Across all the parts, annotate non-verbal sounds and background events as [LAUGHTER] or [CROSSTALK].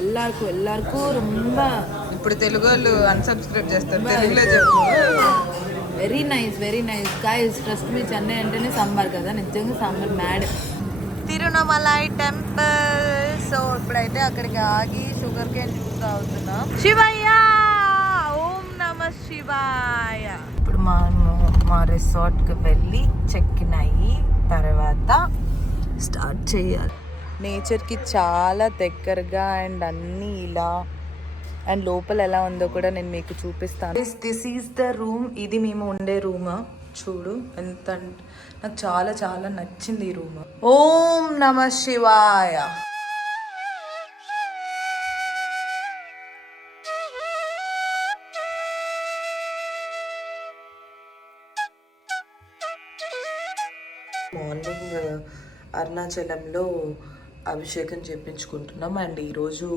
எல்லாருக்கும் எல்லாருக்கும் ரொம்ப ఇప్పుడు తెలుగు వాళ్ళు అన్సబ్స్క్రైబ్ చేస్తారు తెలుగులో చెప్పు very nice very nice guys trust me Chennai అంటేనే సాంబార్ కదా నిజంగా sambar mad Tiruvannamalai temple so ఇప్పుడైతే అక్కడికి ఆగి షుగర్ కేన్ జ్యూస్ తాగుతున్నాం శివయ్య ఓం నమ శివాయ ఇప్పుడు మనం మా రిసార్ట్కి వెళ్ళి చెక్ ఇన్ అయ్యి తర్వాత స్టార్ట్ చేయాలి నేచర్కి చాలా దగ్గరగా అండ్ అన్నీ ఇలా అండ్ లోపల ఎలా ఉందో కూడా నేను మీకు చూపిస్తాను. దిస్ ఈజ్ ద రూమ్ ఇది మేము ఉండే రూమ్? చూడు ఎంత నాకు చాలా చాలా నచ్చింది ఈ రూమ్. ఓం నమ శివాయ. మార్నింగ్ అరుణాచలంలో అభిషేకం చేపించుకుంటున్నాం. అండ్ ఈరోజు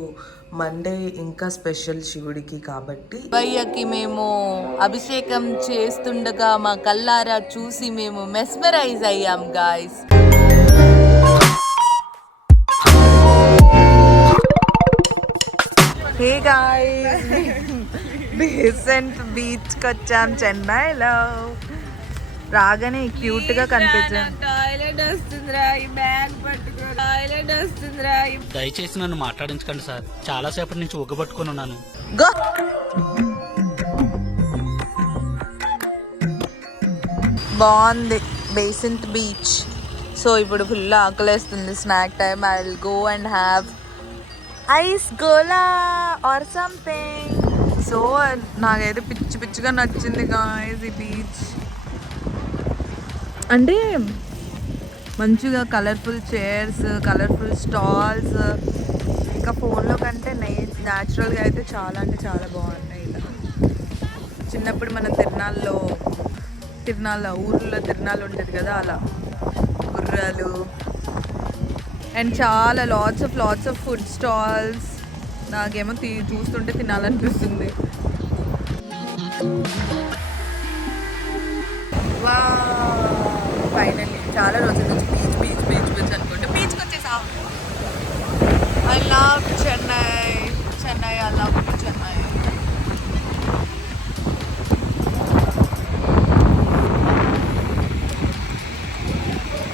మండే ఇంకా స్పెషల్ శివుడికి కాబట్టి భయ్యకి మేము అభిషేకం చేస్తుండగా మా కల్లారా చూసి మేము మెస్మరైజ్ అయ్యాం గాయస్ హే గాయ్స్ బేసెంట్ బీచ్కి వచ్చాం చెన్నైలో రాగానే క్యూట్గా కనిపించాం. టాయిలెట్ వస్తుందిరా ఈ బ్యాగ్ పట్టుకో టాయిలెట్ వస్తుందిరా దయచేసి నన్ను మాట్లాడించకండి సార్. చాలాసేపటి నుంచి ఉగ్గబట్టుకొని ఉన్నాను. గో. బాగుంది. బేసెంట్ బీచ్ సో ఇప్పుడు ఫుల్ ఆకలేస్తుంది. Snack time I will go and have ice gola or something so నాకైతే పిచ్చి పిచ్చిగా నచ్చింది గాయస్ ఈ బీచ్ అంటే మంచిగా కలర్ఫుల్ చైర్స్ కలర్ఫుల్ స్టాల్స్ ఇంకా ఫోన్లో కంటే నే న్యాచురల్గా అయితే చాలా అంటే చాలా బాగున్నాయి. ఇలా చిన్నప్పుడు మన తిరునాళ్ళలో తిరునాళ్ళ ఊర్లో తిరునాళ్ళు ఉంటుంది కదా అలా. గుర్రాలు. అండ్ చాలా lots of lots of food stalls నాకేమో తీ చూస్తుంటే తినాలనిపిస్తుంది. ఫైనల్లీ చాలా రోజుల నుంచి బీచ్ బీచ్ బీచ్ బీచ్ అనుకుంటే. బీచ్కి వచ్చేసాం? I love Chennai Chennai I love Chennai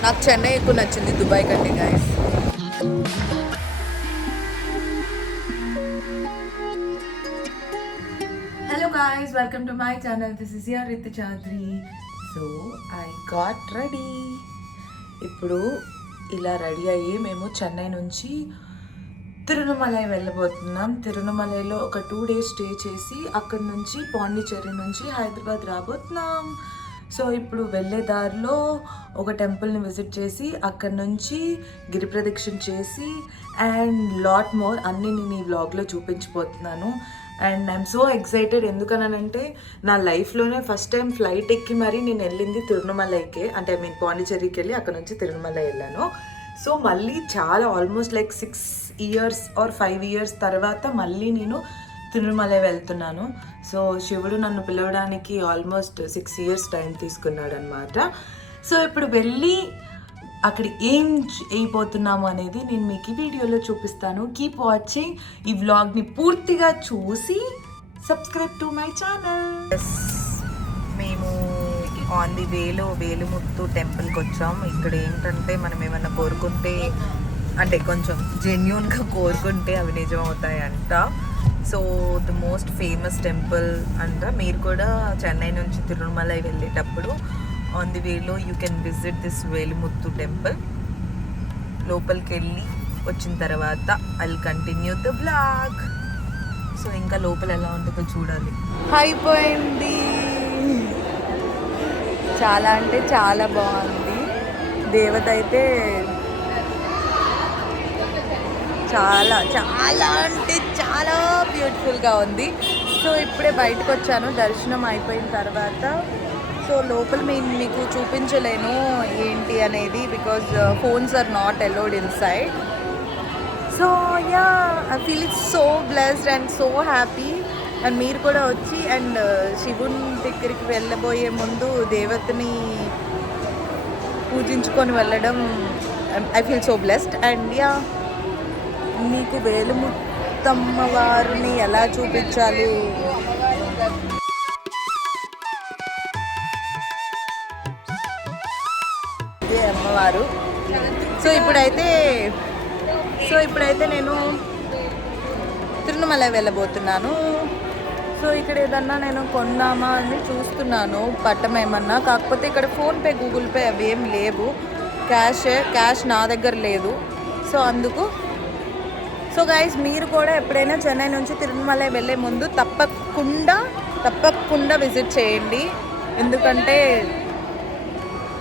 నాకు చెన్నై ఎక్కువ నచ్చింది దుబాయ్ కంటే guys hello guys welcome to my channel this is your Rith Chaudhari so I got ready ఇప్పుడు ఇలా రెడీ అయ్యి మేము చెన్నై నుంచి తిరునమలై వెళ్ళబోతున్నాం. తిరునమలైలో ఒక టూ డేస్ స్టే చేసి అక్కడ నుంచి పాండిచ్చేరి నుంచి హైదరాబాద్ రాబోతున్నాం. సో ఇప్పుడు వెళ్ళే దారిలో ఒక టెంపుల్ని విజిట్ చేసి అక్కడ నుంచి గిరి ప్రదక్షిణ చేసి అండ్ లాట్ మోర్ అన్నీ నేను ఈ వ్లాగ్లో చూపించిపోతున్నాను అండ్ ఐఎమ్ సో ఎక్సైటెడ్ ఎందుకనంటే నా లైఫ్లోనే ఫస్ట్ టైం ఫ్లైట్ ఎక్కి మరీ నేను వెళ్ళింది తిరునమలైకే అంటే ఐ మీన్ పాండిచ్చేరికి వెళ్ళి అక్కడ నుంచి తిరుమల వెళ్ళాను. సో మళ్ళీ చాలా almost like six years or five years తర్వాత మళ్ళీ నేను తిరుమల వెళ్తున్నాను. సో శివుడు నన్ను పిలవడానికి ఆల్మోస్ట్ సిక్స్ ఇయర్స్ టైం తీసుకున్నాడు అనమాట సో ఇప్పుడు వెళ్ళి అక్కడ ఏం అయిపోతున్నాము అనేది నేను మీకు ఈ వీడియోలో చూపిస్తాను. కీప్ వాచింగ్ ఈ వ్లాగ్ని పూర్తిగా చూసి సబ్స్క్రైబ్ టు మై ఛానల్ మేము ఆన్ ది వేలో వేలుముత్తు టెంపుల్కి వచ్చాం. ఇక్కడ ఏంటంటే మనం ఏమైనా కోరుకుంటే అంటే కొంచెం జెన్యున్గా కోరుకుంటే అవి నిజమవుతాయంట. So the most famous temple అంట. మీరు కూడా చెన్నై నుంచి తిరుమలై వెళ్ళేటప్పుడు ఆన్ ది వేలో you can visit this Velumuthu temple లోపలికి వెళ్ళి వచ్చిన తర్వాత I continue the blog so ఇంకా లోపల ఎలా ఉంటుందో చూడాలి. అయిపోయింది. చాలా అంటే చాలా బాగుంది. దేవత అయితే చాలా చాలా అంటే చాలా బ్యూటిఫుల్గా ఉంది. సో ఇప్పుడే బయటకు వచ్చాను దర్శనం అయిపోయిన తర్వాత సో లోపల మేము మీకు చూపించలేను ఏంటి అనేది because phones are not allowed inside so ya I feel it so blessed and so happy and మీరు కూడా వచ్చి అండ్ uh, శివుని దగ్గరికి వెళ్ళబోయే ముందు దేవతని పూజించుకొని వెళ్ళడం I feel so blessed and ya మీకు వేలుముత్తమ్మ వారిని ఎలా చూపించాలి? అమ్మవారు సో ఇప్పుడైతే సో ఇప్పుడైతే నేను తిరుమల వెళ్ళబోతున్నాను. సో ఇక్కడ ఏదన్నా నేను కొన్నామా అని చూస్తున్నాను. పట్టం ఏమన్నా. కాకపోతే ఇక్కడ ఫోన్పే గూగుల్ పే అవి ఏం లేవు. క్యాష్ క్యాష్ నా దగ్గర లేదు. సో అందుకు సో గైస్ మీరు కూడా ఎప్పుడైనా చెన్నై నుంచి తిరుమల వెళ్ళే ముందు తప్పకుండా తప్పకుండా విజిట్ చేయండి. ఎందుకంటే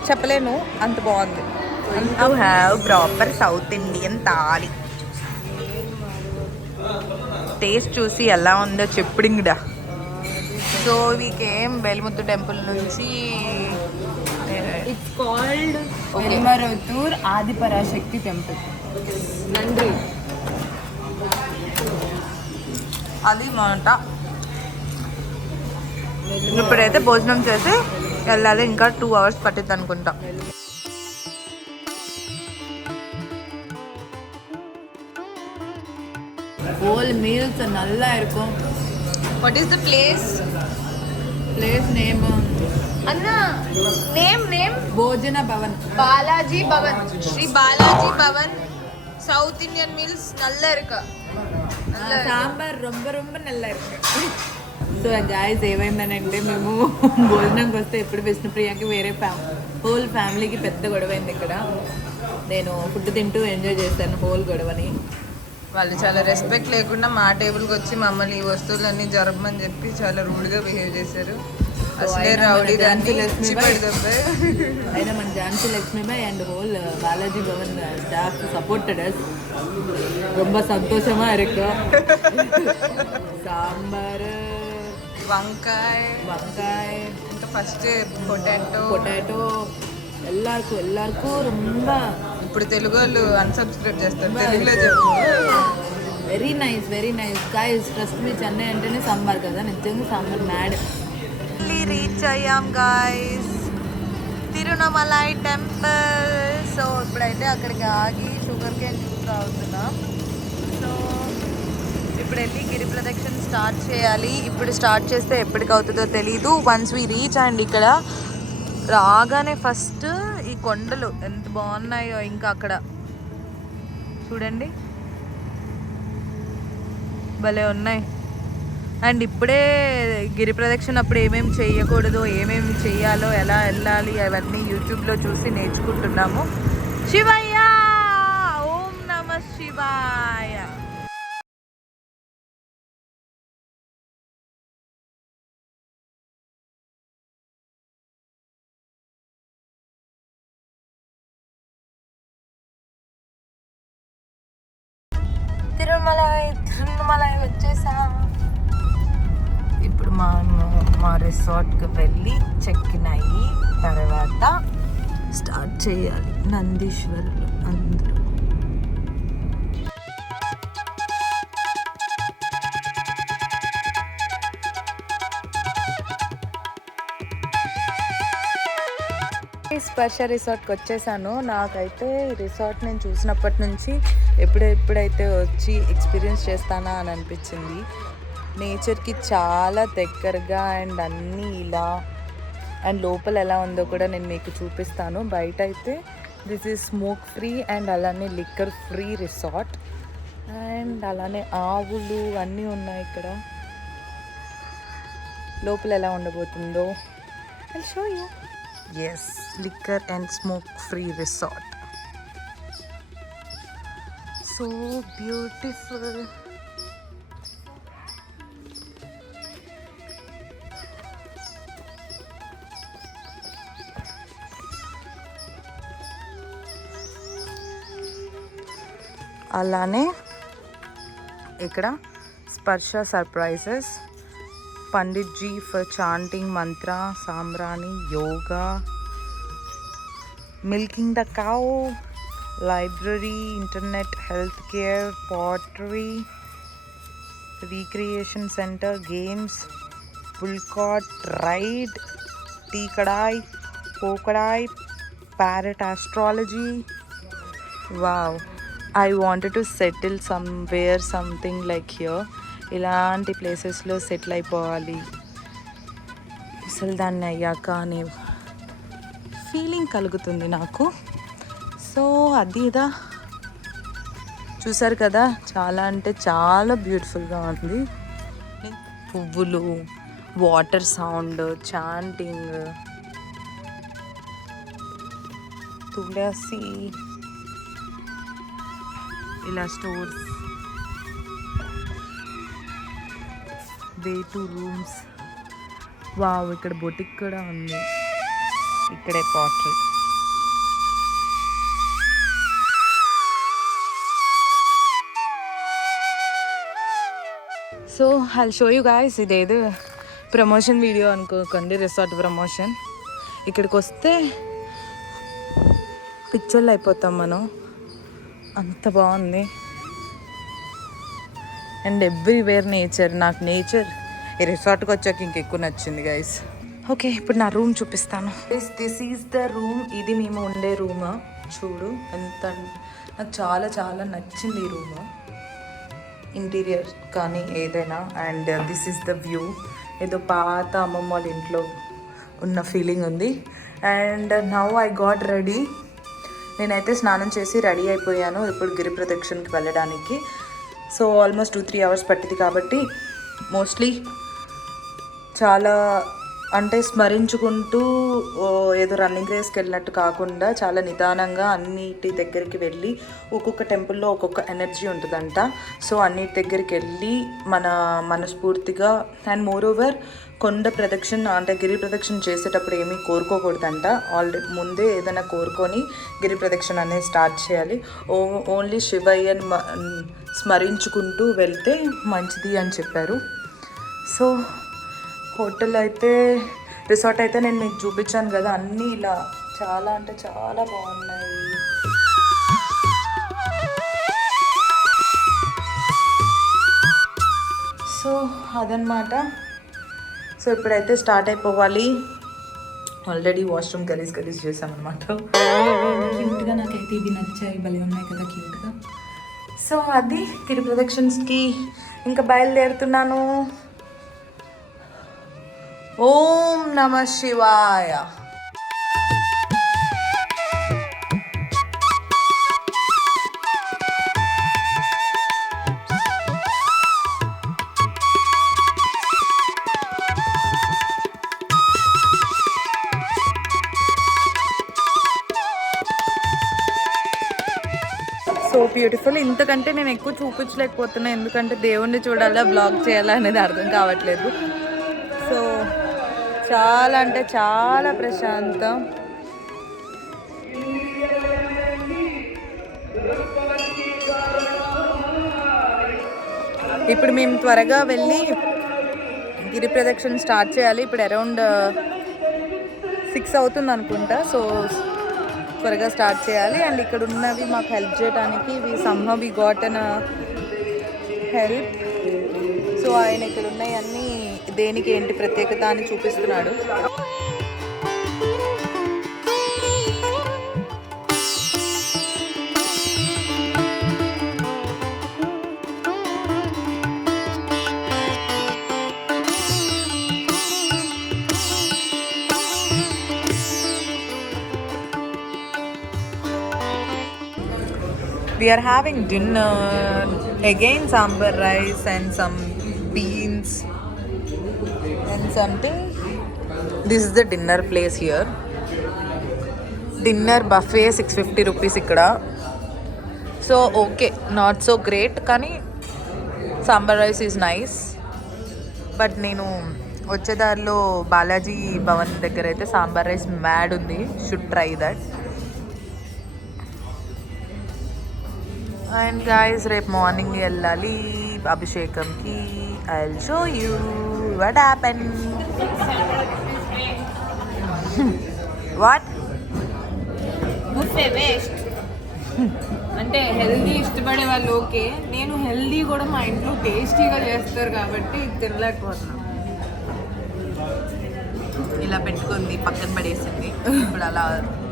చెప్పలేను. అంత బాగుంది. To have proper south Indian thali taste చూసి ఎలా ఉందో చెప్పుడింగ్డా. So we came Velumuthu temple నుంచి it's called Okay. Melmaruvathur Adiparashakti temple Nandi అది మాట. ఇప్పుడైతే భోజనం చేసి వెళ్ళాలి ఇంకా టూ అవర్స్ పట్టిద్ది అనుకుంటా ஹோல் மீல்ஸ் நல்லா இருக்கும். What is the place place name Anna name name Bhojana Bhavan Balaji Bhavan. Sri Balaji Bhavan. South Indian meals நல்லா இருக்கு. சாம்பார் ரொம்ப ரொம்ப நல்லா இருக்கு. సో గాయస్ ఏమైందనంటే మేము భోజనంకి వస్తే ఇప్పుడు విష్ణుప్రియాకి వేరే ఫ్యామ్ హోల్ ఫ్యామిలీకి పెద్ద గొడవైంది ఇక్కడ. నేను ఫుడ్ తింటూ ఎంజాయ్ చేశాను హోల్ గొడవని. వాళ్ళు చాలా రెస్పెక్ట్ లేకుండా మా టేబుల్కి వచ్చి మమ్మల్ని ఈ వస్తువులన్నీ జరపమని చెప్పి చాలా రూడ్గా బిహేవ్ చేశారు. అసలే రౌడీ ఝాన్సీ లక్ష్మీబాయ్ అయినా మన Jhansi Lakshmibai and whole uh, Balaji Bhavan staff supported us రొంబ సంతోషమా இருக்கு. [LAUGHS] సాంబార్ వంకాయ వంకాయ ఇంకా ఫస్ట్ పొటాటో పొటాటో எல்லாருக்கும் எல்லாருக்கும் ரொம்ப ఇప్పుడు తెలుగు వాళ్ళు అన్సబ్స్క్రైబ్ చేస్తారు తెలుగులో చెప్పు very nice very nice guys trust me Chennai అంటేనే సాంబార్ కదా నిజంగా సాంబార్ మ్యాడ్ రీచ్ అయ్యాం గాయస్ తిరునమలై టెంపుల్ సో ఇప్పుడైతే అక్కడికి ఆగి షుగర్ కేన్ జ్యూస్ తాగుతున్నాం సో ఇప్పుడు వెళ్ళి గిరి ప్రదక్షిణ స్టార్ట్ చేయాలి. ఇప్పుడు స్టార్ట్ చేస్తే ఎప్పటికి అవుతుందో తెలీదు. వన్స్ వీ రీచ్ అండ్ ఇక్కడ రాగానే ఫస్ట్ ఈ కొండలు ఎంత బాగున్నాయో ఇంకా అక్కడ. చూడండి. భలే ఉన్నాయి. అండ్ ఇప్పుడే గిరి ప్రదక్షిణ అప్పుడు ఏమేమి చేయకూడదు ఏమేమి చేయాలో ఎలా వెళ్ళాలి అవన్నీ యూట్యూబ్లో చూసి నేర్చుకుంటున్నాము. శివయ్య! ఓం నమ శివాయ! చేయాలి. నందీశ్వరులు అందరూ. స్పర్శ రిసార్ట్కి వచ్చేసాను. నాకైతే రిసార్ట్ నేను చూసినప్పటి నుంచి ఎప్పుడెప్పుడైతే వచ్చి ఎక్స్పీరియన్స్ చేస్తానా అని అనిపించింది. నేచర్కి చాలా దగ్గరగా అండ్ అన్నీ ఇలా అండ్ లోపల ఎలా ఉందో కూడా నేను మీకు చూపిస్తాను. బయట అయితే this is smoke free and అలానే లిక్కర్ ఫ్రీ రిసార్ట్ అండ్ అలానే ఆవులు అన్నీ ఉన్నాయి ఇక్కడ. లోపల ఎలా ఉండబోతుందో. I show you yes liquor and smoke free resort so beautiful అలానే ఇక్కడ Sparsha surprises Pandit ji for chanting mantra sambrani yoga milking the cow library internet health care pottery recreation center games pulcot ride tea kadai pokadai parrot astrology wow I wanted to settle somewhere something like here ఇలాంటి ప్లేసెస్లో settle అయిపోవాలి. అసలు దాన్ని అయ్యాక అనే feeling కలుగుతుంది నాకు. So అది ఇదా. చూసారు కదా చాలా అంటే చాలా బ్యూటిఫుల్గా ఉంది. పువ్వులు వాటర్ సౌండ్ చాంటింగ్ తులసి. ఇలా stores. Way to rooms. Wow ఇక్కడ బొటిక్ కూడా ఉంది. ఇక్కడే pottery so I show you guys ఇదేదో ప్రమోషన్ వీడియో అనుకోకండి రిసార్ట్ ప్రమోషన్ ఇక్కడికి వస్తే పిక్చర్లు అయిపోతాం మనం. అంత బాగుంది. అండ్ ఎవ్రీవేర్ నేచర్ నాకు నేచర్ ఈ రిసార్ట్కి వచ్చాక ఇంకెక్కువ నచ్చింది గైస్ ఓకే ఇప్పుడు నా రూమ్ చూపిస్తాను. This this is the room ఇది మేము ఉండే రూమ్ చూడు ఎంత నాకు చాలా చాలా నచ్చింది ఈ రూమ్ ఇంటీరియర్ కానీ ఏదైనా. And this is the view ఏదో పాత అమ్మమ్మ వాళ్ళ ఇంట్లో ఉన్న ఫీలింగ్ ఉంది. And now I got ready నేనైతే స్నానం చేసి రెడీ అయిపోయాను ఇప్పుడు గిరి ప్రదక్షిణకి వెళ్ళడానికి. So almost two three hours పట్టింది కాబట్టి మోస్ట్లీ చాలా అంటే స్మరించుకుంటూ ఏదో రన్నింగ్ రేస్కి వెళ్ళినట్టు కాకుండా చాలా నిదానంగా అన్నిటి దగ్గరికి వెళ్ళి ఒక్కొక్క టెంపుల్లో ఒక్కొక్క ఎనర్జీ ఉంటుందంట. సో అన్నిటి దగ్గరికి వెళ్ళి మన మనస్ఫూర్తిగా అండ్ మోర్ ఓవర్ కొండ ప్రదక్షిణ అంటే గిరి ప్రదక్షిణ చేసేటప్పుడు ఏమీ కోరుకోకూడదంట. ఆల్రెడీ ముందే ఏదైనా కోరుకొని గిరి ప్రదక్షిణ అనేది స్టార్ట్ చేయాలి. ఓ ఓన్లీ శివయ్యని స్మరించుకుంటూ వెళ్తే మంచిది అని చెప్పారు. సో హోటల్ అయితే రిసార్ట్ అయితే నేను మీకు చూపించాను కదా అన్నీ ఇలా చాలా అంటే చాలా బాగున్నాయి. సో అదనమాట సో ఇప్పుడైతే స్టార్ట్ అయిపోవాలి. ఆల్రెడీ వాష్రూమ్ గలీజ్ గలీజ్ చేసామన్నమాట. క్యూట్గా నాకైతే ఇవి నచ్చాయి భలే ఉన్నాయి కదా క్యూట్గా. సో అది గిరి ప్రదక్షిణస్కి ఇంకా బయలుదేరుతున్నాను. ఓం నమ శివాయ. So beautiful. ఇంతకంటే నేను ఎక్కువ చూపించలేకపోతున్నా. ఎందుకంటే దేవుణ్ణి చూడాలా బ్లాగ్ చేయాలా అనేది అర్థం కావట్లేదు. చాలా అంటే చాలా ప్రశాంతం. ఇప్పుడు మేము త్వరగా వెళ్ళి గిరి ప్రదక్షిణ స్టార్ట్ చేయాలి. ఇప్పుడు అరౌండ్ సిక్స్ అవుతుంది అనుకుంటా. సో త్వరగా స్టార్ట్ చేయాలి. అండ్ ఇక్కడ ఉన్నవి మాకు హెల్ప్ చేయడానికి we somehow we got an help so ఆయన ఇక్కడ ఉన్నాయన్నీ దేనికి ఏంటి ప్రత్యేకత అని చూపిస్తున్నాడు We are having dinner. Again, sambar rice and some beans something this is the dinner place here dinner buffet six fifty rupees ఇక్కడ. So okay not so great కానీ sambar rice is nice but నేను వచ్చే దారిలో బాలాజీ భవన్ దగ్గర అయితే sambar rice mad ఉంది. Should try that and guys రేపు morning వెళ్ళాలి. అభిషేకంకి. I show you what happened? what? Buffet waste. అంటే హెల్దీ ఇష్టపడే వాళ్ళు ఓకే నేను హెల్దీ కూడా మా ఇంట్లో టేస్టీగా చేస్తారు కాబట్టి తినలేకపోతున్నాను ఇలా పెట్టుకుంది పక్కన పడేసింది ఇప్పుడు అలా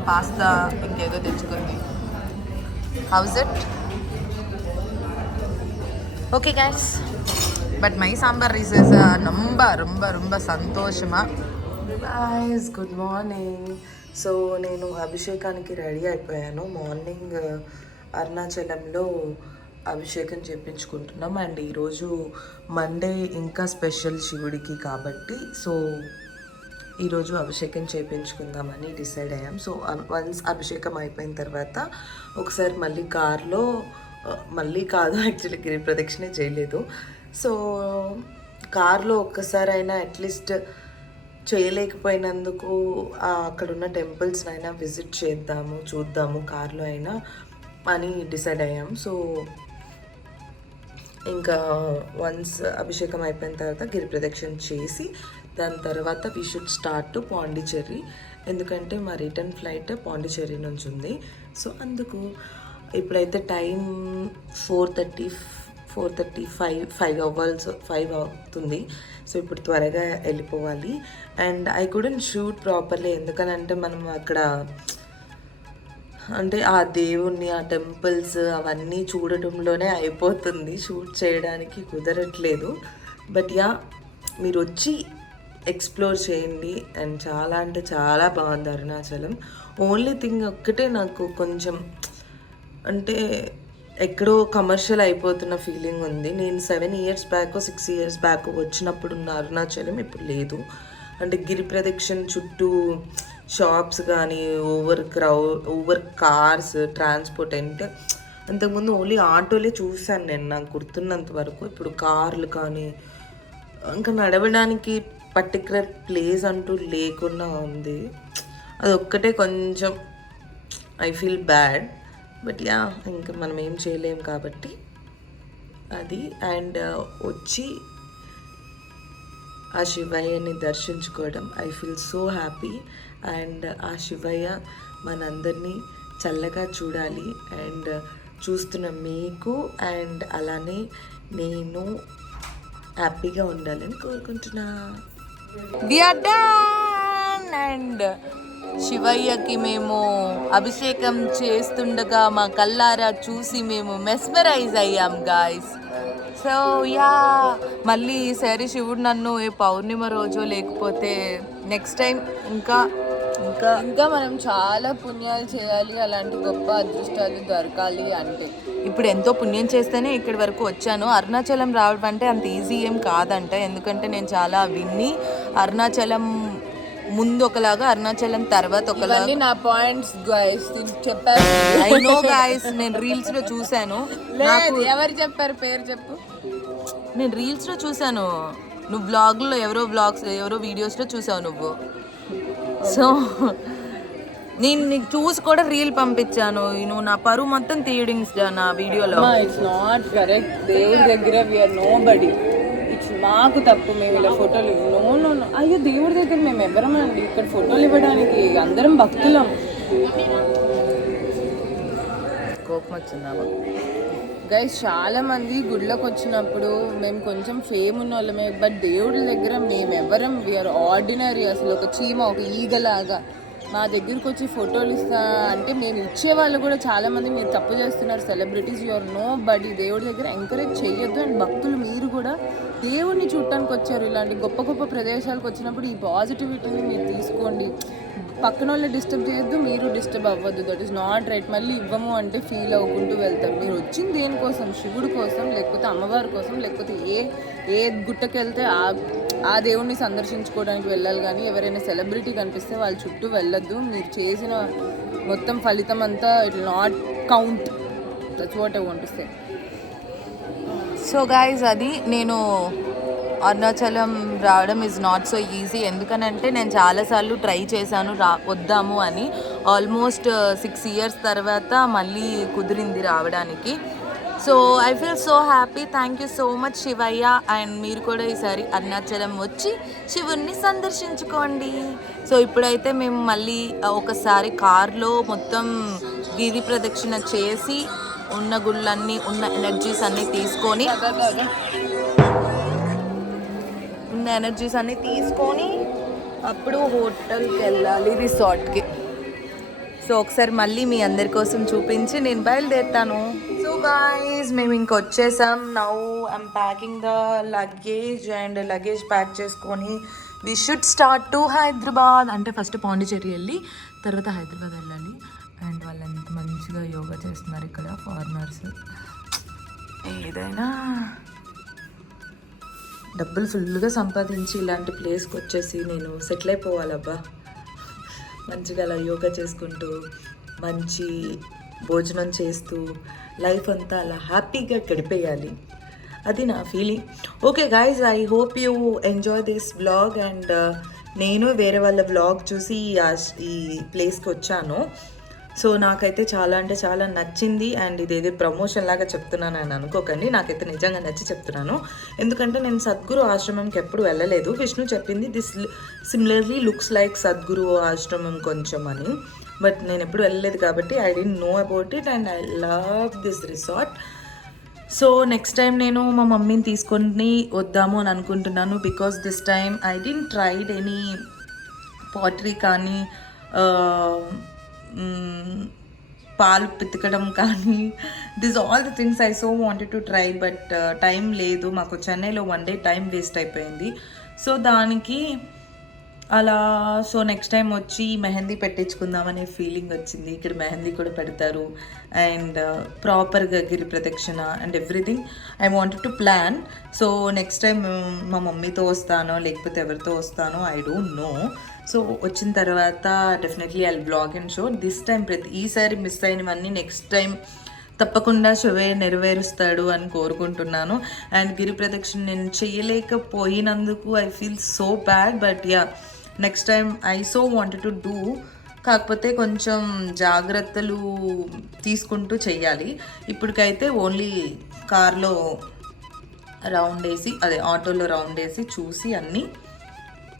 పాస్తా ఇంకేదో తెచ్చుకుంది how's it okay guys but my sambar is ரொம்ப ரொம்ப ரொம்ப సంతోషమా గాయస్ గుడ్ మార్నింగ్ సో నేను అభిషేకానికి రెడీ అయిపోయాను మార్నింగ్ అరుణాచలంలో అభిషేకం చేయించుకుంటున్నాం అండ్ ఈరోజు మండే ఇంకా స్పెషల్ శివుడికి కాబట్టి సో ఈరోజు అభిషేకం చేయించుకుందామని డిసైడ్ అయ్యాం సో వన్స్ అభిషేకం అయిపోయిన తర్వాత ఒకసారి మళ్ళీ కార్లో మళ్ళీ కాదు యాక్చువల్లీ గిరి ప్రదక్షిణ చేయలేదు సో కార్లో ఒక్కసారైనా అట్లీస్ట్ చేయలేకపోయినందుకు అక్కడ ఉన్న టెంపుల్స్ని అయినా విజిట్ చేద్దాము చూద్దాము కార్లో అయినా అని డిసైడ్ అయ్యాం. సో ఇంకా వన్స్ అభిషేకం అయిపోయిన తర్వాత గిరి ప్రదక్షిణ చేసి దాని తర్వాత we should start to Pondicherry ఎందుకంటే మా రిటర్న్ ఫ్లైట్ పాండిచ్చేరి నుంచి ఉంది. సో అందుకు ఇప్పుడైతే time four thirty four thirty five five hours five అవుతుంది. సో ఇప్పుడు త్వరగా వెళ్ళిపోవాలి. And I couldn't shoot properly ఎందుకనంటే మనం అక్కడ అంటే ఆ దేవుణ్ణి ఆ టెంపుల్స్ అవన్నీ చూడటంలోనే అయిపోతుంది. షూట్ చేయడానికి కుదరట్లేదు. బట్ యా మీరు వచ్చి ఎక్స్ప్లోర్ చేయండి. అండ్ చాలా అంటే చాలా బాగుంది అరుణాచలం. ఓన్లీ థింగ్ ఒక్కటే నాకు కొంచెం అంటే ఎక్కడో కమర్షియల్ అయిపోతున్న ఫీలింగ్ ఉంది. నేను seven years back six years back వచ్చినప్పుడు ఉన్న అరుణాచలం ఇప్పుడు లేదు. అంటే గిరి ప్రదక్షిణ చుట్టూ షాప్స్ కానీ over crowd over cars transport అంటే అంతకుముందు ఓన్లీ ఆటోలే చూశాను నేను. నాకు గుర్తున్నంత వరకు ఇప్పుడు కార్లు కానీ ఇంకా నడవడానికి పర్టికులర్ ప్లేస్ అంటూ లేకుండా ఉంది. అది ఒక్కటే కొంచెం I feel bad but yeah ఇంకా మనం ఏం చేయలేం కాబట్టి అది. అండ్ uh, వచ్చి ఆ శివయ్యని దర్శించుకోవడం. I feel so happy and ఆ శివయ్య మనందరినీ చల్లగా చూడాలి. అండ్ uh, చూస్తున్న మీకు అండ్ అలానే నేను హ్యాపీగా ఉండాలని కోరుకుంటున్నా. అండ్ శివయ్యకి మేము అభిషేకం చేస్తుండగా మా కల్లారా చూసి మేము మెస్మరైజ్ అయ్యాం గాయస్ సో యా మళ్ళీ ఈసారి శివుడు నన్ను ఏ పౌర్ణిమ రోజు లేకపోతే నెక్స్ట్ టైం ఇంకా ఇంకా. ఇంకా మనం చాలా పుణ్యాలు చేయాలి అలాంటి గొప్ప అదృష్టాలు దొరకాలి అంటే. ఇప్పుడు ఎంతో పుణ్యం చేస్తేనే ఇక్కడి వరకు వచ్చాను. అరుణాచలం రావడం అంటే అంత ఈజీ ఏం కాదంట. ఎందుకంటే నేను చాలా విన్ని అరుణాచలం ముందు ఒకలాగా అరుణాచలం తర్వాత ఒకలాగా నా పాయింట్స్ గైస్ చెప్పారు. ఐ నో గాయస్ నేను రీల్స్లో లేదు ఎవరు చెప్పారు? పేరు చెప్పు. నేను రీల్స్లో చూశాను. నువ్వు vlog లో ఎవరో వ్లాగ్స్ ఎవరో వీడియోస్లో చూసావు నువ్వు. సో నేను నీకు చూసి కూడా రీల్ పంపించాను. నువ్వు నా పరువు మొత్తం తీయడం నా వీడియోలో. ఇట్స్ నాట్ కరెక్ట్ దేవుడి దగ్గర విఆర్ నో బడి ఇట్స్ మాకు తప్పు. మేము ఇలా ఫోటోలు నో నో. అయ్యో దేవుడి దగ్గర మేము ఎవరమండి ఇక్కడ ఫోటోలు ఇవ్వడానికి అందరం భక్తులం. కోపం వచ్చిందామా గైస్ చాలా మంది గుళ్ళకి వచ్చినప్పుడు మేము కొంచెం ఫేమ్ ఉన్న వాళ్ళమే బట్ దేవుడి దగ్గర మేము ఎవరం వీఆర్ ఆర్డినరీ అసలు. ఒక చీమ ఒక ఈగలాగా. మా దగ్గరికి వచ్చి ఫోటోలు ఇస్తా అంటే మేము ఇచ్చే వాళ్ళు కూడా చాలామంది మీరు తప్పు చేస్తున్నారు సెలబ్రిటీస్ యువర్ నో బడీ దేవుడి దగ్గర ఎంకరేజ్ చేయొద్దు. అండ్ భక్తులు మీరు కూడా దేవుడిని చూడటానికి వచ్చారు. ఇలాంటి గొప్ప గొప్ప ప్రదేశాలకు వచ్చినప్పుడు ఈ పాజిటివిటీని మీరు తీసుకోండి. పక్కన వాళ్ళు డిస్టర్బ్ చేయొద్దు మీరు డిస్టర్బ్ అవ్వద్దు. దట్ ఈస్ నాట్ రైట్ మళ్ళీ ఇవ్వము అంటే ఫీల్ అవ్వకుంటూ వెళ్తారు మీరు వచ్చింది దేనికోసం? శివుడి కోసం లేకపోతే అమ్మవారి కోసం లేకపోతే ఏ ఏ గుట్టకెళ్తే ఆ ఆ దేవుణ్ణి సందర్శించుకోవడానికి వెళ్ళాలి కానీ ఎవరైనా సెలబ్రిటీ కనిపిస్తే వాళ్ళ చుట్టూ వెళ్ళొద్దు. మీరు చేసిన మొత్తం ఫలితం అంతా it not count. That's what I want say so guys అది నేను అరుణాచలం రావడం ఇస్ నాట్ సో ఈజీ ఎందుకనంటే నేను చాలాసార్లు ట్రై చేశాను రా వద్దాము అని. ఆల్మోస్ట్ సిక్స్ ఇయర్స్ తర్వాత మళ్ళీ కుదిరింది రావడానికి. So I feel so happy thank you so much Shivayya and మీరు కూడా ఈసారి అరుణాచలం వచ్చి శివుణ్ణి సందర్శించుకోండి. సో ఇప్పుడైతే మేము మళ్ళీ ఒకసారి కార్లో మొత్తం గిరి ప్రదక్షిణ చేసి ఉన్న గుళ్ళన్నీ ఉన్న ఎనర్జీస్ అన్నీ తీసుకొని ఉన్న ఎనర్జీస్ అన్నీ తీసుకొని అప్పుడు హోటల్కి వెళ్ళాలి రిసార్ట్కి. సో ఒకసారి మళ్ళీ మీ అందరి కోసం చూపించి నేను బయలుదేరుతాను. గాయస్ మేము ఇంక వచ్చేసాం. Now I'm packing the luggage and luggage pack చేసుకొని we should start to Hyderabad అంటే ఫస్ట్ పాండిచేరి వెళ్ళి తర్వాత హైదరాబాద్ వెళ్ళాలి. అండ్ వాళ్ళు ఎంత మంచిగా యోగా చేస్తున్నారు ఇక్కడ ఫారినర్స్ ఏదైనా డబ్బులు ఫుల్గా సంపాదించి ఇలాంటి ప్లేస్కి వచ్చేసి నేను సెటిల్ అయిపోవాలబ్బా. మంచిగా అలా యోగా చేసుకుంటూ మంచి భోజనం చేస్తూ లైఫ్ అంతా అలా హ్యాపీగా గడిపేయాలి. అది నా feeling. Okay guys I hope you enjoy this vlog and నేను వేరే వాళ్ళ బ్లాగ్ చూసి ఆ- ఈ ప్లేస్కి వచ్చాను. సో నాకైతే చాలా అంటే చాలా నచ్చింది అండ్ ఇదేదో ప్రమోషన్ లాగా చెప్తున్నాను అని అనుకోకండి. నాకైతే నిజంగా నచ్చి చెప్తున్నాను. ఎందుకంటే నేను సద్గురు ఆశ్రమంకి ఎప్పుడు వెళ్ళలేదు. విష్ణు చెప్పింది this similarly looks like Sadhguru ఆశ్రమం కొంచెం అని. బట్ నేను ఎప్పుడు వెళ్ళలేదు కాబట్టి I didn't know about it and I love this resort. So next time నేను మా మమ్మీని తీసుకొని వద్దాము అని అనుకుంటున్నాను because this time I didn't tried any pottery కానీ పాలు పితకడం కానీ. This all the things I so wanted to try but time లేదు. మాకు చెన్నైలో వన్ డే టైం వేస్ట్ అయిపోయింది. సో దానికి అలా సో నెక్స్ట్ టైం వచ్చి మెహందీ పెట్టించుకుందామనే ఫీలింగ్ వచ్చింది. ఇక్కడ మెహందీ కూడా పెడతారు. అండ్ ప్రాపర్గా uh, గిరి ప్రదక్షిణ and everything I wanted to plan so next time మా మమ్మీతో వస్తానో లేకపోతే ఎవరితో వస్తానో ఐ డోంట్ నో సో వచ్చిన తర్వాత definitely I blog and show this time ప్రతి ఈసారి మిస్ అయినవన్నీ నెక్స్ట్ టైం తప్పకుండా శివే నెరవేరుస్తాడు అని కోరుకుంటున్నాను. అండ్ గిరి ప్రదక్షిణ నేను చేయలేకపోయినందుకు I feel so bad but yeah next time I so wanted to do కాకపోతే కొంచెం జాగ్రత్తలు తీసుకుంటూ చెయ్యాలి. ఇప్పటికైతే ఓన్లీ కార్లో రౌండ్ వేసి అదే ఆటోలో రౌండ్ వేసి చూసి అన్నీ.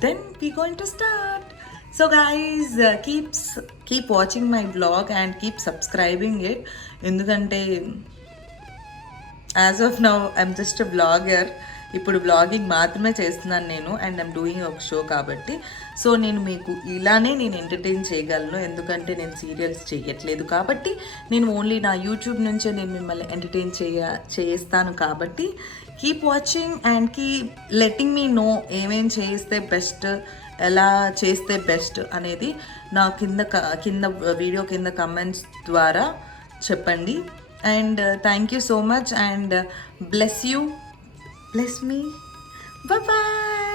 Then we going to start so guys keeps keep watching my blog and keep subscribing it ఎందుకంటే as of now I'm just blogger ఇప్పుడు బ్లాగింగ్ మాత్రమే చేస్తున్నాను నేను అండ్ ఐమ్ డూయింగ్ ఒక షో కాబట్టి. సో నేను మీకు ఇలానే నేను ఎంటర్టైన్ చేయగలను. ఎందుకంటే నేను సీరియల్స్ చేయట్లేదు కాబట్టి నేను ఓన్లీ నా యూట్యూబ్ నుంచే నేను మిమ్మల్ని ఎంటర్టైన్ చేయ చేస్తాను కాబట్టి keep watching and keep letting me know ఏమేం చేస్తే బెస్ట్ ఎలా చేస్తే బెస్ట్ అనేది నా కింద క- కింద వీడియో కింద కమెంట్స్ ద్వారా చెప్పండి. And thank you so much and bless you bless me bye